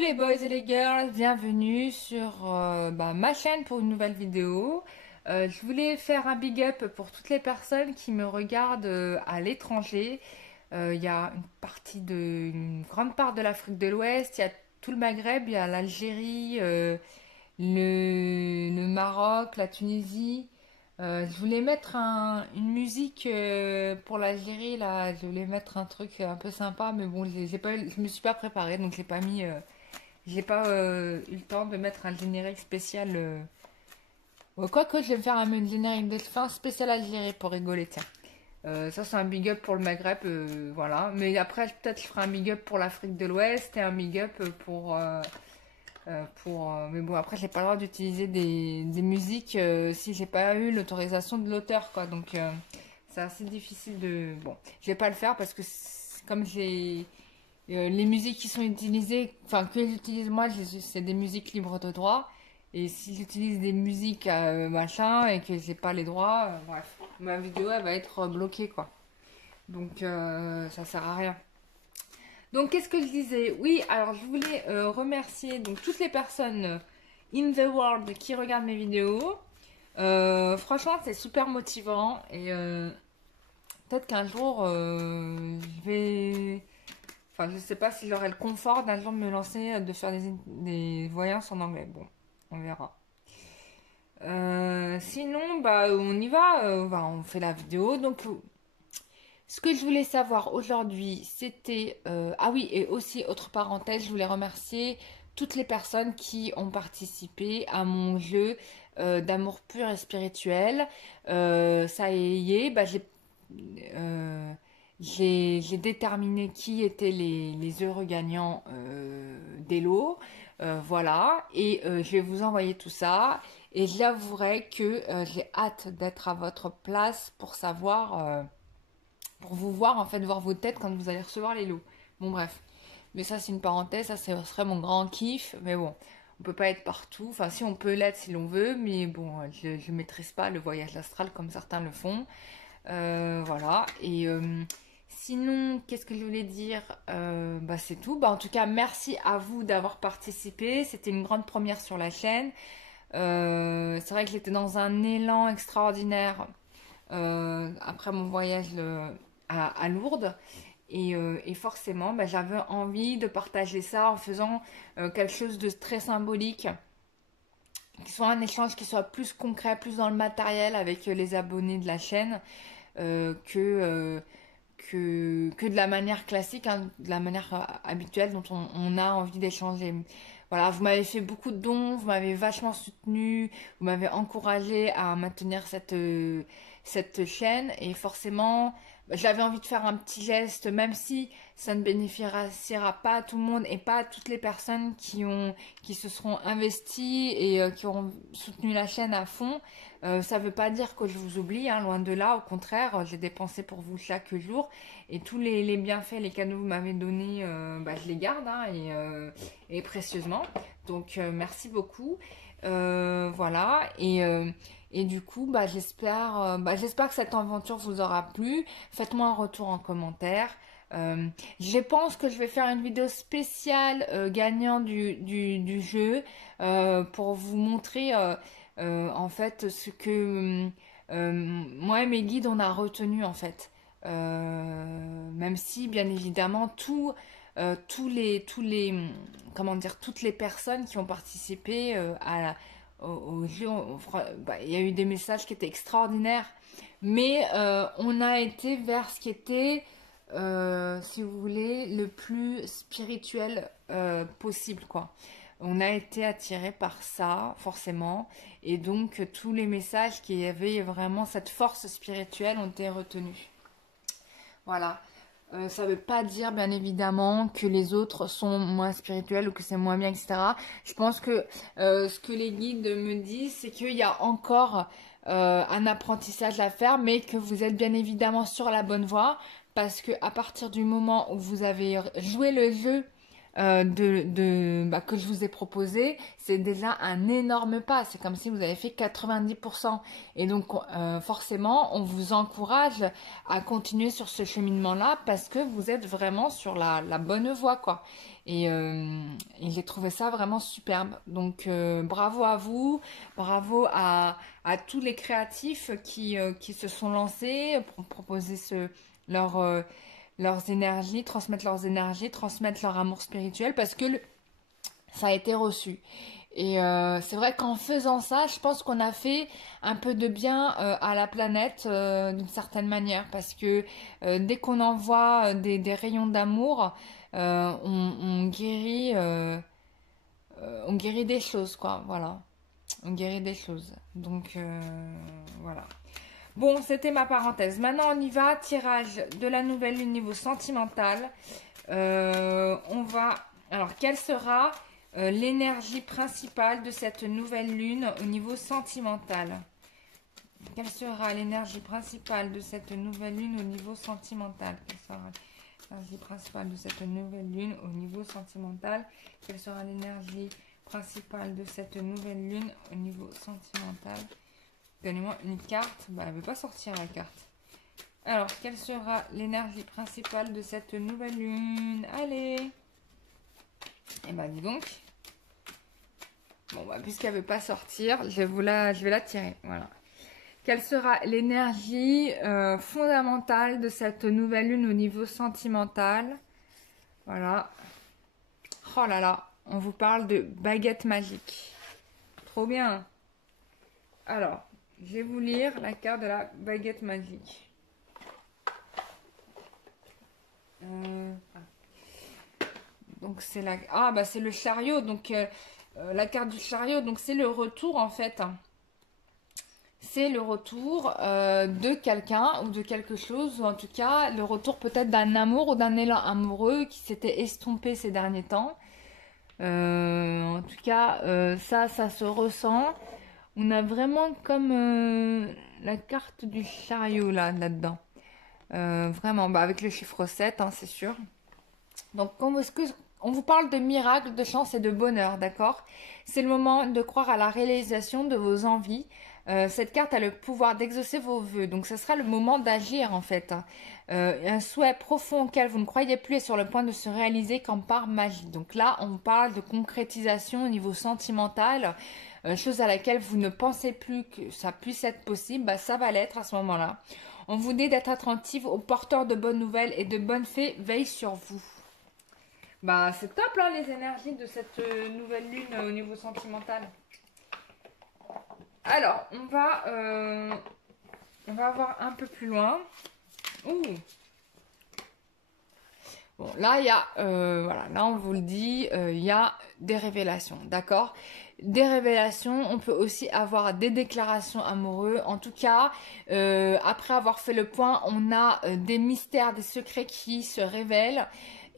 Les boys et les girls, bienvenue sur ma chaîne pour une nouvelle vidéo. Je voulais faire un big up pour toutes les personnes qui me regardent à l'étranger. Il y a une grande part de l'Afrique de l'Ouest, il y a tout le Maghreb, il y a l'Algérie, le Maroc, la Tunisie. Je voulais mettre une musique pour l'Algérie là. Je voulais mettre un truc un peu sympa, mais bon, j'ai pas, je me suis pas préparée, donc j'ai pas eu le temps de mettre un générique spécial. Quoique, je vais me faire un générique de fin spécial Algérie pour rigoler, tiens. Ça, c'est un big up pour le Maghreb, voilà. Mais après, peut-être je ferai un big up pour l'Afrique de l'Ouest et un big up mais bon, après, j'ai pas le droit d'utiliser des musiques si j'ai pas eu l'autorisation de l'auteur, quoi. Donc, c'est assez difficile de. Bon, je vais pas le faire parce que comme j'ai. Les musiques qui sont utilisées, enfin que j'utilise moi, c'est des musiques libres de droit. Et si j'utilise des musiques machin et que j'ai pas les droits, bref, ma vidéo elle va être bloquée quoi. Donc ça sert à rien. Donc qu'est-ce que je disais? Oui, alors je voulais remercier donc toutes les personnes in the world qui regardent mes vidéos. Franchement, c'est super motivant et peut-être qu'un jour je vais. Enfin, je sais pas si j'aurai le confort d'un jour de me lancer, de faire des voyances en anglais. Bon, on verra. Sinon, on y va. On fait la vidéo. Donc, ce que je voulais savoir aujourd'hui, c'était... ah oui, et aussi, autre parenthèse, je voulais remercier toutes les personnes qui ont participé à mon jeu d'amour pur et spirituel. Ça y est, euh, j'ai déterminé qui étaient les heureux gagnants des lots. Voilà, et je vais vous envoyer tout ça. Et j'avouerai que j'ai hâte d'être à votre place pour savoir, pour vous voir, en fait, voir vos têtes quand vous allez recevoir les lots. Bon, bref. Mais ça, c'est une parenthèse, ça, ce serait mon grand kiff. Mais bon, on peut pas être partout. Enfin, si on peut l'être si l'on veut, mais bon, je ne maîtrise pas le voyage astral comme certains le font. Voilà, et sinon, qu'est-ce que je voulais dire? C'est tout. En tout cas, merci à vous d'avoir participé. C'était une grande première sur la chaîne. C'est vrai que j'étais dans un élan extraordinaire après mon voyage à Lourdes. Et forcément, j'avais envie de partager ça en faisant quelque chose de très symbolique, qui soit un échange qui soit plus concret, plus dans le matériel avec les abonnés de la chaîne que de la manière classique, hein, de la manière habituelle dont on a envie d'échanger. Voilà, vous m'avez fait beaucoup de dons, vous m'avez vachement soutenu, vous m'avez encouragé à maintenir cette chaîne et forcément j'avais envie de faire un petit geste, même si ça ne bénéficiera pas à tout le monde et pas à toutes les personnes qui se seront investies et qui auront soutenu la chaîne à fond. Ça ne veut pas dire que je vous oublie, hein, loin de là, au contraire, j'ai dépensé pour vous chaque jour et tous les bienfaits, les cadeaux que vous m'avez donnés, je les garde hein, et précieusement. Donc merci beaucoup. Voilà, et du coup, j'espère que cette aventure vous aura plu. Faites-moi un retour en commentaire. Je pense que je vais faire une vidéo spéciale gagnant du jeu pour vous montrer en fait ce que moi et mes guides on a retenu en fait. Même si bien évidemment comment dire, toutes les personnes qui ont participé au jeu, il y a eu des messages qui étaient extraordinaires, mais on a été vers ce qui était, si vous voulez, le plus spirituel possible, quoi. On a été attiré par ça, forcément, et donc tous les messages qui avaient vraiment cette force spirituelle ont été retenus. Voilà. Ça ne veut pas dire, bien évidemment, que les autres sont moins spirituels ou que c'est moins bien, etc. Je pense que ce que les guides me disent, c'est qu'il y a encore un apprentissage à faire, mais que vous êtes bien évidemment sur la bonne voie, parce que à partir du moment où vous avez joué le jeu que je vous ai proposé, c'est déjà un énorme pas. C'est comme si vous avez fait 90%. Et donc, forcément, on vous encourage à continuer sur ce cheminement-là parce que vous êtes vraiment sur la bonne voie, quoi. Et j'ai trouvé ça vraiment superbe. Donc, bravo à vous, bravo à tous les créatifs qui se sont lancés pour proposer leur, euh, leurs énergies, transmettre leur amour spirituel parce que ça a été reçu. Et c'est vrai qu'en faisant ça, je pense qu'on a fait un peu de bien à la planète d'une certaine manière parce que dès qu'on envoie des rayons d'amour, on guérit des choses, quoi. Voilà, on guérit des choses. Donc voilà. Bon, c'était ma parenthèse. Maintenant, on y va. Tirage de la nouvelle lune niveau sentimental. On va... Alors, quelle sera l'énergie principale de cette nouvelle lune au niveau sentimental? Quelle sera l'énergie principale de cette nouvelle lune au niveau sentimental? Quelle sera l'énergie principale de cette nouvelle lune au niveau sentimental? Quelle sera l'énergie principale de cette nouvelle lune au niveau sentimental? Donnez-moi une carte. Bah, elle ne veut pas sortir la carte. Alors, quelle sera l'énergie principale de cette nouvelle lune? Allez! Eh ben, dis donc. Bon, bah, puisqu'elle ne veut pas sortir, je vais la tirer. Voilà. Quelle sera l'énergie fondamentale de cette nouvelle lune au niveau sentimental? Voilà. Oh là là, on vous parle de baguette magique. Trop bien. Alors, je vais vous lire la carte de la baguette magique. Donc c'est la... Ah bah c'est le chariot, donc la carte du chariot, donc c'est le retour en fait. C'est le retour de quelqu'un ou de quelque chose, ou en tout cas le retour peut-être d'un amour ou d'un élan amoureux qui s'était estompé ces derniers temps. En tout cas, ça se ressent. On a vraiment comme la carte du chariot là-dedans. Vraiment, bah, avec le chiffre 7, hein, c'est sûr. Donc, on vous parle de miracles, de chance et de bonheur, d'accord? C'est le moment de croire à la réalisation de vos envies. Cette carte a le pouvoir d'exaucer vos vœux. Donc, ce sera le moment d'agir, en fait. Un souhait profond auquel vous ne croyez plus est sur le point de se réaliser comme par magie. Donc là, on parle de concrétisation au niveau sentimental. Chose à laquelle vous ne pensez plus que ça puisse être possible, bah, ça va l'être à ce moment-là. On vous dit d'être attentif aux porteurs de bonnes nouvelles et de bonnes fées veillent sur vous. Bah, c'est top, là, les énergies de cette nouvelle lune au niveau sentimental. Alors, on va voir un peu plus loin. Ouh. Bon, là, il y a, voilà, là, on vous le dit, il y a des révélations, d'accord? Des révélations, on peut aussi avoir des déclarations amoureuses. En tout cas, après avoir fait le point, on a des mystères, des secrets qui se révèlent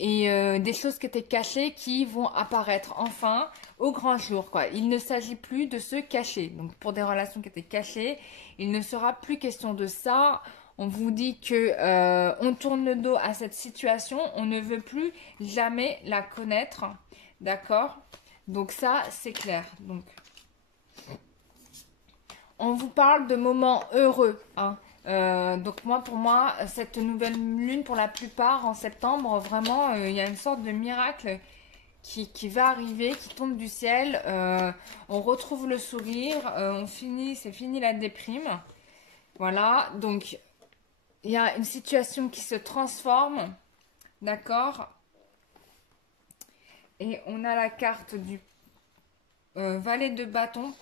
et des choses qui étaient cachées qui vont apparaître enfin au grand jour, quoi. Il ne s'agit plus de se cacher. Donc, pour des relations qui étaient cachées, il ne sera plus question de ça. On vous dit que on tourne le dos à cette situation, on ne veut plus jamais la connaître, d'accord? Donc ça, c'est clair. Donc, on vous parle de moments heureux, hein. Donc pour moi, cette nouvelle lune, pour la plupart, en septembre, vraiment, il y a une sorte de miracle qui va arriver, qui tombe du ciel. On retrouve le sourire, c'est fini la déprime. Voilà, donc il y a une situation qui se transforme, d'accord? Et on a la carte du valet de bâton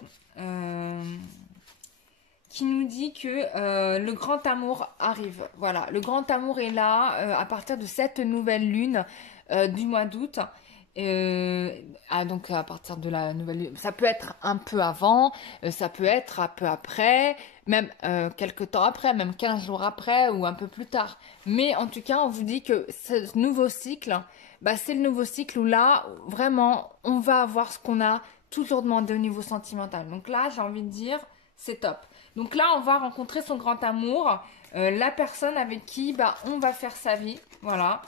qui nous dit que le grand amour arrive. Voilà, le grand amour est là à partir de cette nouvelle lune du mois d'août. Donc à partir de la nouvelle lune, ça peut être un peu avant, ça peut être un peu après, même quelques temps après, même 15 jours après ou un peu plus tard. Mais en tout cas, on vous dit que ce nouveau cycle, bah, c'est le nouveau cycle où là, vraiment, on va avoir ce qu'on a toujours demandé au niveau sentimental. Donc là, j'ai envie de dire, c'est top. Donc là, on va rencontrer son grand amour, la personne avec qui bah, on va faire sa vie. Voilà.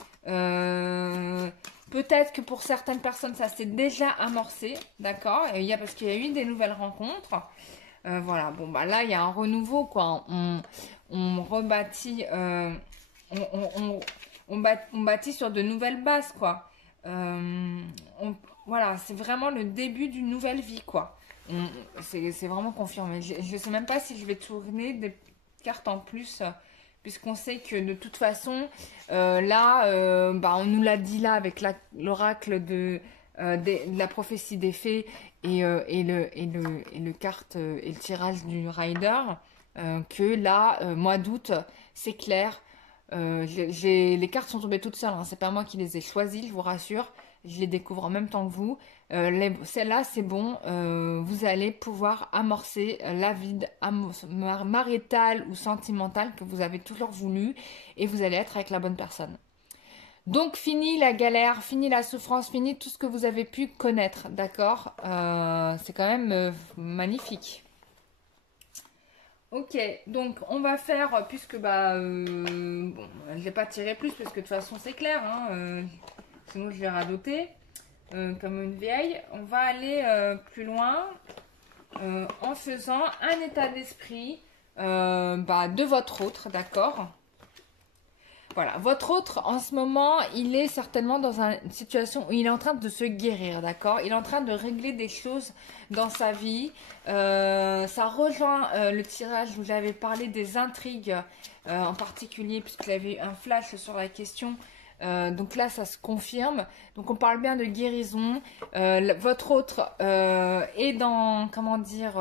Peut-être que pour certaines personnes, ça s'est déjà amorcé, d'accord? Parce qu'il y a eu des nouvelles rencontres. Voilà, bon, bah là, il y a un renouveau, quoi. On rebâtit, on bâtit sur de nouvelles bases, quoi. Voilà, c'est vraiment le début d'une nouvelle vie, quoi. C'est vraiment confirmé. Je ne sais même pas si je vais tourner des cartes en plus, puisqu'on sait que de toute façon, là, bah, on nous l'a dit là avec l'oracle de la prophétie des fées et le carte et le tirage du rider, que là, mois d'août, c'est clair. Les cartes sont tombées toutes seules, hein. C'est pas moi qui les ai choisies, je vous rassure. Je les découvre en même temps que vous. Celle-là, c'est bon. Vous allez pouvoir amorcer la vie maritale ou sentimentale que vous avez toujours voulu et vous allez être avec la bonne personne. Donc, fini la galère, fini la souffrance, fini tout ce que vous avez pu connaître, d'accord? C'est quand même magnifique. Ok, donc on va faire, puisque bon, je vais pas tirer plus, parce que de toute façon c'est clair, hein, sinon je vais radoter comme une vieille. On va aller plus loin en faisant un état d'esprit de votre autre, d'accord? Voilà, votre autre, en ce moment, il est certainement dans une situation où il est en train de se guérir, d'accord? Il est en train de régler des choses dans sa vie. Ça rejoint le tirage où j'avais parlé des intrigues en particulier, puisqu'il avait eu un flash sur la question. Donc là, ça se confirme. Donc on parle bien de guérison. Votre autre est dans, comment dire,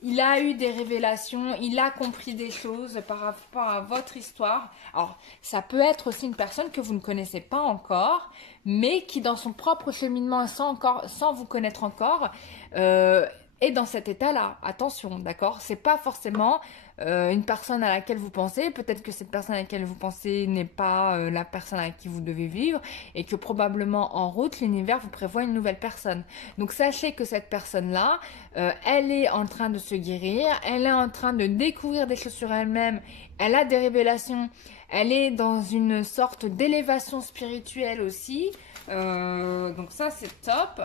il a eu des révélations, il a compris des choses par rapport à votre histoire. Alors, ça peut être aussi une personne que vous ne connaissez pas encore, mais qui dans son propre cheminement, sans vous connaître encore, est dans cet état-là. Attention, d'accord? C'est pas forcément une personne à laquelle vous pensez. Peut-être que cette personne à laquelle vous pensez n'est pas la personne avec qui vous devez vivre et que probablement en route, l'univers vous prévoit une nouvelle personne. Donc sachez que cette personne-là, elle est en train de se guérir, elle est en train de découvrir des choses sur elle-même, elle a des révélations, elle est dans une sorte d'élévation spirituelle aussi. Donc ça, c'est top.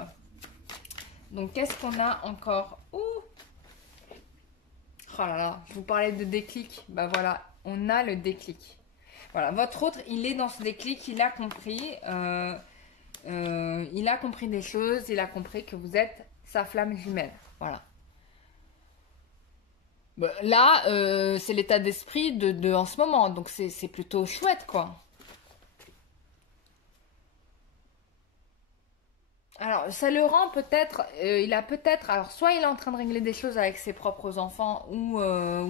Donc qu'est-ce qu'on a encore? Ouh, oh là là, je vous parlais de déclic. Bah voilà, on a le déclic. Voilà, votre autre, il est dans ce déclic, il a compris. Il a compris des choses, il a compris que vous êtes sa flamme jumelle. Voilà. Bah, là, c'est l'état d'esprit de en ce moment, donc c'est plutôt chouette, quoi. Alors, ça le rend peut-être, il a peut-être, alors soit il est en train de régler des choses avec ses propres enfants, ou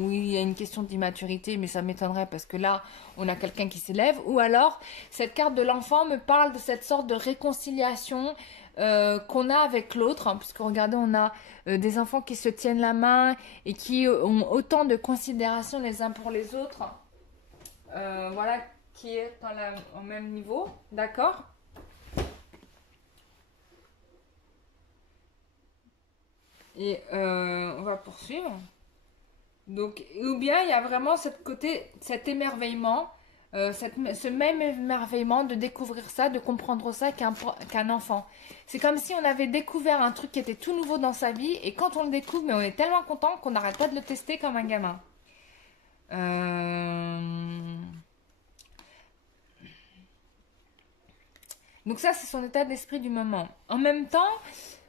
il y a une question d'immaturité, mais ça m'étonnerait parce que là, on a quelqu'un qui s'élève, ou alors, cette carte de l'enfant me parle de cette sorte de réconciliation qu'on a avec l'autre, hein, puisque regardez, on a des enfants qui se tiennent la main et qui ont autant de considération les uns pour les autres, voilà, qui est au même niveau, d'accord? Et on va poursuivre. Donc, ou bien il y a vraiment cet émerveillement, ce même émerveillement de découvrir ça, de comprendre ça qu'un enfant. C'est comme si on avait découvert un truc qui était tout nouveau dans sa vie, et quand on le découvre, mais on est tellement content qu'on n'arrête pas de le tester comme un gamin. Donc ça, c'est son état d'esprit du moment. En même temps,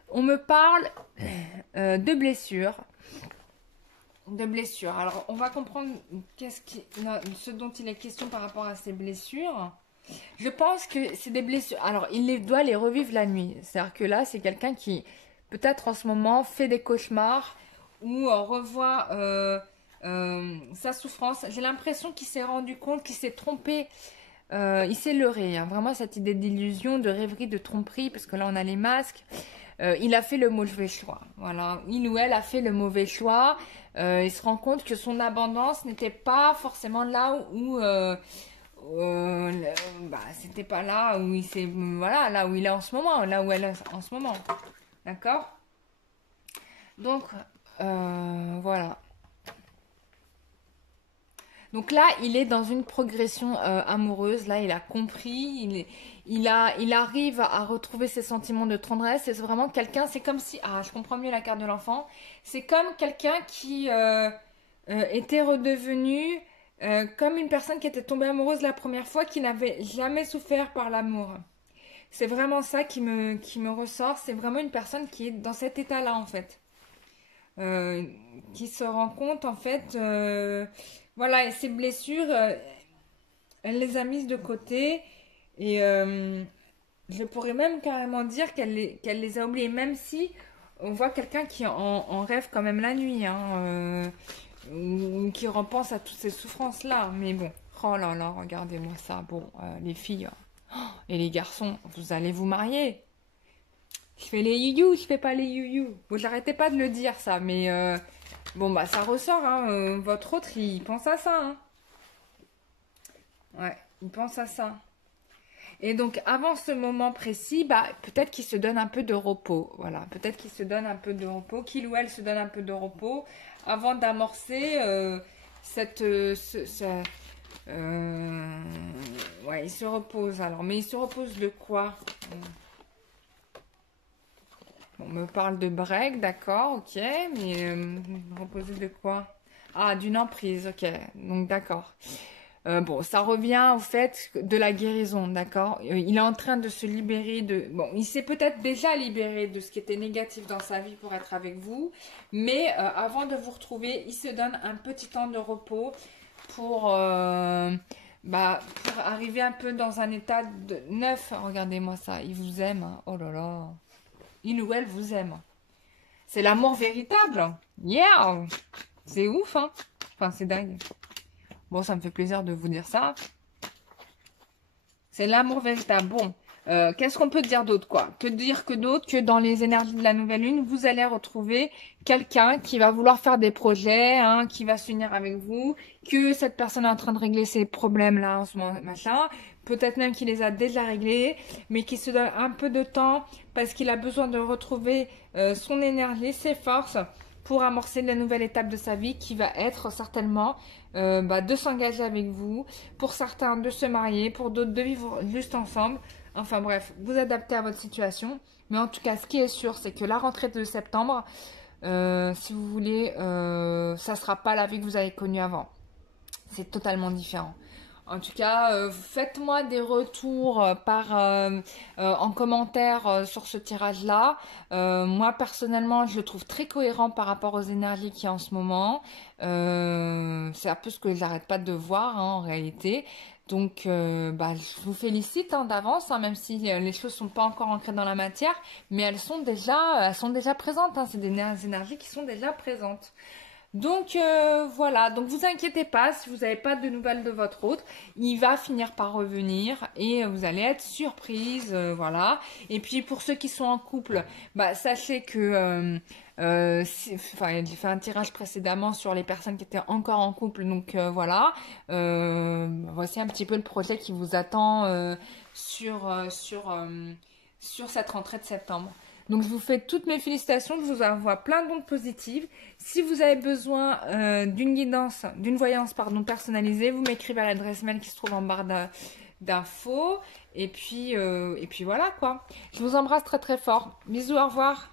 on me parle de blessures. De blessures. Alors, on va comprendre ce dont il est question par rapport à ces blessures. Je pense que c'est des blessures. Alors, doit les revivre la nuit. C'est-à-dire que là, c'est quelqu'un qui, peut-être en ce moment, fait des cauchemars ou revoit sa souffrance. J'ai l'impression qu'il s'est rendu compte, qu'il s'est trompé. Il s'est leurré. Hein. Vraiment, cette idée d'illusion, de rêverie, de tromperie, parce que là, on a les masques. Il a fait le mauvais choix. Voilà, il ou elle a fait le mauvais choix. Il se rend compte que son abondance n'était pas forcément là où c'était pas là où là où il est en ce moment, là où elle est en ce moment. D'accord? Donc voilà. Donc là, il est dans une progression amoureuse. Là, il a compris, il arrive à retrouver ses sentiments de tendresse. C'est vraiment quelqu'un, c'est comme si, ah, je comprends mieux la carte de l'enfant. C'est comme quelqu'un qui était redevenu comme une personne qui était tombée amoureuse la première fois, qui n'avait jamais souffert par l'amour. C'est vraiment ça qui me ressort. C'est vraiment une personne qui est dans cet état-là, en fait. Qui se rend compte, en fait, voilà, et ses blessures, elle les a mises de côté. Et je pourrais même carrément dire qu'elle les a oubliées, même si on voit quelqu'un qui en rêve quand même la nuit, hein, ou qui repense à toutes ces souffrances-là. Mais bon, oh là là, regardez-moi ça. Bon, les filles et les garçons, vous allez vous marier. Je fais les you-you, je fais pas les you-you. Bon, j'arrêtais pas de le dire ça, mais bon, bah ça ressort, hein. Votre autre, il pense à ça, hein. Ouais, il pense à ça. Et donc, avant ce moment précis, bah, peut-être qu'il se donne un peu de repos. Voilà, peut-être qu'il se donne un peu de repos, qu'il ou elle se donne un peu de repos avant d'amorcer ouais, il se repose alors. Mais il se repose de quoi? On me parle de break, d'accord, ok. Mais reposer de quoi? Ah, d'une emprise, ok. Donc, d'accord. Bon, ça revient au fait de la guérison, d'accord? Il est en train de se libérer de... Bon, il s'est peut-être déjà libéré de ce qui était négatif dans sa vie pour être avec vous, mais avant de vous retrouver, il se donne un petit temps de repos pour, pour arriver un peu dans un état de neuf. Regardez-moi ça, il vous aime, hein. Oh là là, il ou elle vous aime. C'est l'amour véritable. Yeah! C'est ouf, hein? Enfin, c'est dingue. Bon, ça me fait plaisir de vous dire ça. C'est l'amour véritable. Bon, qu'est-ce qu'on peut dire d'autre, quoi? Que dire que d'autre que dans les énergies de la nouvelle lune, vous allez retrouver quelqu'un qui va vouloir faire des projets, hein, qui va s'unir avec vous, que cette personne est en train de régler ses problèmes là en ce moment, machin. Peut-être même qu'il les a déjà réglés, mais qui se donne un peu de temps parce qu'il a besoin de retrouver son énergie, ses forces pour amorcer la nouvelle étape de sa vie qui va être certainement de s'engager avec vous, pour certains de se marier, pour d'autres de vivre juste ensemble. Enfin bref, vous adaptez à votre situation. Mais en tout cas, ce qui est sûr, c'est que la rentrée de septembre, si vous voulez, ça sera pas la vie que vous avez connue avant. C'est totalement différent. En tout cas, faites-moi des retours en commentaire sur ce tirage-là. Moi, personnellement, je le trouve très cohérent par rapport aux énergies qu'il y a en ce moment. C'est un peu ce que j'arrête pas de voir, hein, en réalité. Donc, je vous félicite, hein, d'avance, hein, même si les choses sont pas encore ancrées dans la matière, mais elles sont déjà présentes, hein. C'est des énergies qui sont déjà présentes. Donc voilà, donc vous inquiétez pas si vous n'avez pas de nouvelles de votre autre, il va finir par revenir et vous allez être surprise, voilà. Et puis pour ceux qui sont en couple, sachez que, j'ai fait un tirage précédemment sur les personnes qui étaient encore en couple, donc voilà. Voici un petit peu le projet qui vous attend sur cette rentrée de septembre. Donc, je vous fais toutes mes félicitations, je vous envoie plein d'ondes positives. Si vous avez besoin d'une guidance, d'une voyance, personnalisée, vous m'écrivez à l'adresse mail qui se trouve en barre d'infos. Et puis voilà, quoi. Je vous embrasse très très fort. Bisous, au revoir.